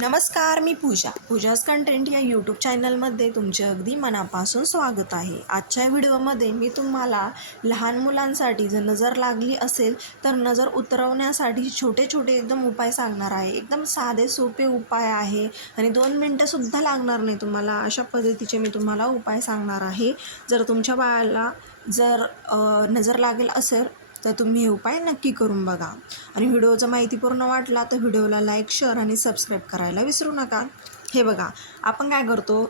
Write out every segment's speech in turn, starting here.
नमस्कार, मी पूजाज कंटेंट या यूट्यूब चॅनलमध्ये तुमचे अगदी मनापासून स्वागत आहे. आजच्या व्हिडिओमध्ये मी तुम्हाला लहान मुलांसाठी जर नजर लागली असेल तर नजर उतरवण्यासाठी छोटे छोटे एकदम उपाय सांगणार आहे. एकदम साधे सोपे उपाय आहे आणि 2 मिनटंसुद्धा लागणार नाही तुम्हाला. अशा पद्धतीचे मी तुम्हाला उपाय सांगणार आहे. जर तुमच्या बाळाला नजर लागेल असेल तर तुम्ही हे उपाय नक्की करून बघा. आणि व्हिडिओचा माहितीपूर्ण वाटला तर व्हिडिओला लाईक, शेअर आणि सबस्क्राईब करायला विसरू नका. हे बघा, आपण काय करतो,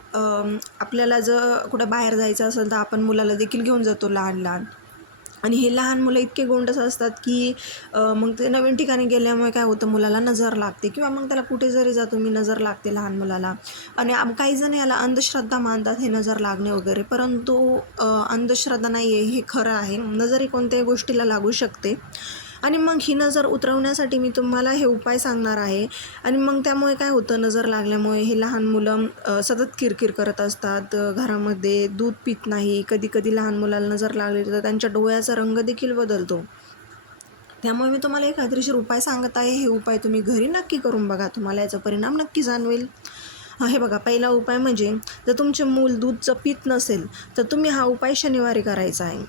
आपल्याला जर कुठं बाहेर जायचं असेल तर आपण मुलाला देखील घेऊन जातो लहान लहान. आणि हे लहान मुलं इतके गोंडस असतात की मग ते नवीन ठिकाणी गेल्यामुळे काय होतं, मुलाला नजर लागते किंवा मग त्याला कुठे जरी जातो मी नजर लागते लहान मुलाला. आणि काही जण याला अंधश्रद्धा मानतात, हे नजर लागणे वगैरे, परंतु अंधश्रद्धा नाही आहे, हे खरं आहे. नजर ही कोणत्याही गोष्टीला लागू शकते. आणि मग ही नजर उतरवण्यासाठी मी तुम्हाला हे उपाय सांगणार आहे. आणि मग त्यामुळे काय होतं, नजर लागल्यामुळे हे लहान मुलं सतत किरकिर करत असतात, घरामध्ये दूध पित नाही. कधी कधी लहान मुलाला नजर लागली तर त्यांच्या डोळ्याचा रंग देखील बदलतो. त्यामुळे मी तुम्हाला एक खात्रीशीर उपाय सांगत आहे. हे उपाय तुम्ही घरी नक्की करून बघा, तुम्हाला याचा परिणाम नक्की जाणवेल. हे बघा, पहिला उपाय म्हणजे जर तुमचे मूल दूध पित नसेल तर तुम्ही हा उपाय शनिवारी करायचा आहे.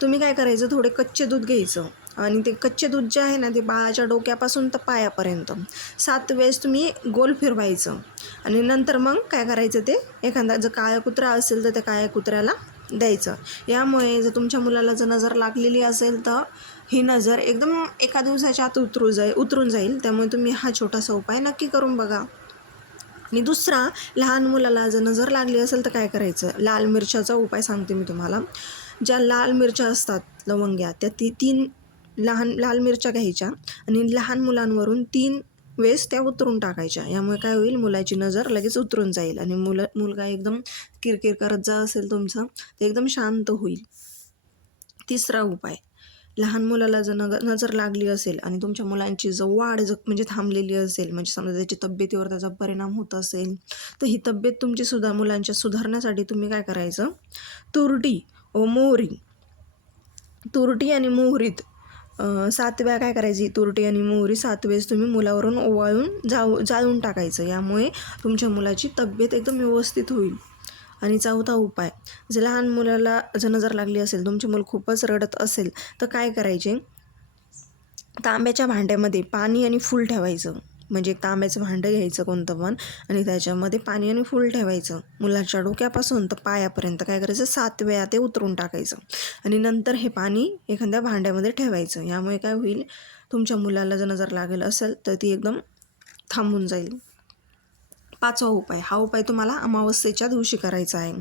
तुम्ही काय करायचं, थोडे कच्चे दूध घ्यायचं आणि ते कच्चे दूध जे आहे ना, ते बाळाच्या डोक्यापासून तर पायापर्यंत 7 वेळेस तुम्ही गोल फिरवायचं. आणि नंतर मग काय करायचं, ते एखादा जर काळा कुत्रा असेल तर त्या काळ्या कुत्र्याला द्यायचं. यामुळे जर तुमच्या मुलाला जर नजर लागलेली असेल तर ही नजर एकदम एका दिवसाच्या आत उतरून जाईल. त्यामुळे तुम्ही हा छोटासा उपाय नक्की करून बघा. आणि दुसरा, लहान मुलाला जर नजर लागली असेल तर काय करायचं, लाल मिरच्याचा उपाय सांगते मी तुम्हाला. ज्या लाल मिरच्या असतात लवंग्या, त्या 3 लाल मिरच्या घ्यायच्या आणि लहान मुलांवरून 3 वेळेस त्या उतरून टाकायच्या. यामुळे काय होईल, मुलाची नजर लगेच उतरून जाईल आणि मुलगा एकदम किरकिर करत जर असेल तुमचं, ते एकदम शांत होईल. तिसरा उपाय, लहान मुलाला जर नजर लागली असेल आणि तुमच्या मुलांची जर वाढ म्हणजे थांबलेली असेल, म्हणजे समजा त्याची तब्येतीवर त्याचा परिणाम होत असेल, तर ही तब्येत तुमची मुलांच्या सुधारण्यासाठी तुम्ही काय करायचं, तुरटी आणि मोहरीत 7 वेळा काय करायची, तुरटी आणि मोहरी 7 वेळेस तुम्ही मुलावरून ओवाळून जाळून टाकायचं. यामुळे तुमच्या मुलाची तब्येत एकदम व्यवस्थित होईल. आणि चौथा उपाय, जर लहान मुलाला जर नजर लागली असेल, तुमचे मूल खूपच रडत असेल तर काय करायचे, तांब्याच्या भांड्यामध्ये पाणी आणि फूल ठेवायचं. म्हणजे एक तांब्याचं भांडं घ्यायचं कोणतं पण, आणि त्याच्यामध्ये पाणी आणि फूल ठेवायचं. मुलाच्या डोक्यापासून तर पायापर्यंत काय करायचं, 7 वेळा ते उतरून टाकायचं. आणि नंतर हे पाणी एखाद्या भांड्यामध्ये ठेवायचं. यामुळे काय होईल, तुमच्या मुलाला जर नजर लागेल असेल तर ती एकदम थांबून जाईल. 5वा उपाय, हा उपाय तुम्हाला अमावस्येच्या दिवशी करायचा आहे.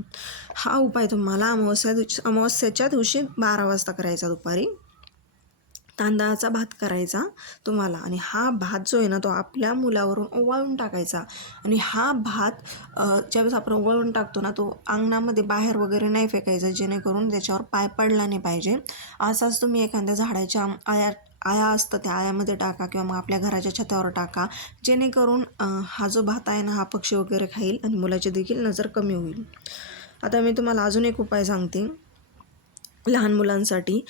हा उपाय तुम्हाला अमावस्येच्या दिवशी 12 वाजता करायचा दुपारी. तांदळाचा भात करायचा तुम्हाला, आणि हा भात जो आहे ना, तो आपल्या मुलावरून ओवाळून टाकायचा. आणि हा भात ज्यावेळेस आपण ओवाळून टाकतो ना, तो अंगणामध्ये बाहेर वगैरे नाही फेकायचा, जेणेकरून त्याच्यावर पाय पडला नाही पाहिजे. असाच तुम्ही एखाद्या झाडाच्या आया असतं, त्या आयामध्ये टाका किंवा मग आपल्या घराच्या छतावर टाका, जेणेकरून हा जो भात आहे ना, हा पक्षी वगैरे खाईल आणि मुलाची देखील नजर कमी होईल. आता मी तुम्हाला अजून एक उपाय सांगते लहान मुलांसाठी.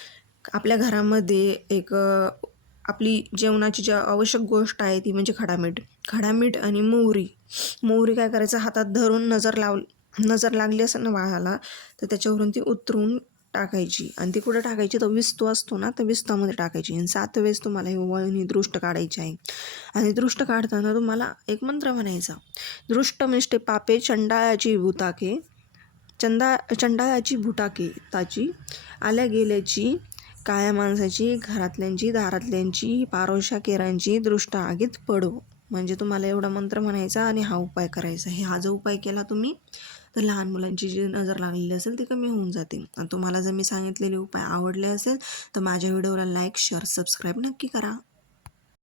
आपल्या घरामध्ये एक आपली जेवणाची जी आवश्यक गोष्ट आहे ती म्हणजे खडामीठ आणि मोहरी काय करायचं, हातात धरून नजर लागली असेल ना बाळाला, तर त्याच्यावरून ती उतरून टाकायची. आणि ती कुठं टाकायची, तर विस्तू असतो ना, तर विस्तामध्ये टाकायची. आणि 7 वेळेस तुम्हाला हे ओवाळून ही दृष्ट काढायची आहे. आणि दृष्ट काढताना तुम्हाला एक मंत्र म्हणायचा, दृष्ट मिष्टे पापे चंडाळाची भुटाके ताची, आल्या गेल्याची, काळ्या माणसाची, घरातल्यांची, दारातल्यांची, पारोशा केरांची दृष्ट आगीत पडो. म्हणजे तुम्हाला एवढा मंत्र म्हणायचा आणि हा उपाय करायचा. हा जो उपाय केला तुम्ही, तर लहान मुलांची जी नजर लागलेली असेल ती कमी होऊन जाते. आणि तुम्हाला जर मी सांगितलेले उपाय आवडले असेल तर माझ्या व्हिडिओला लाईक, शेअर, सबस्क्राईब नक्की करा.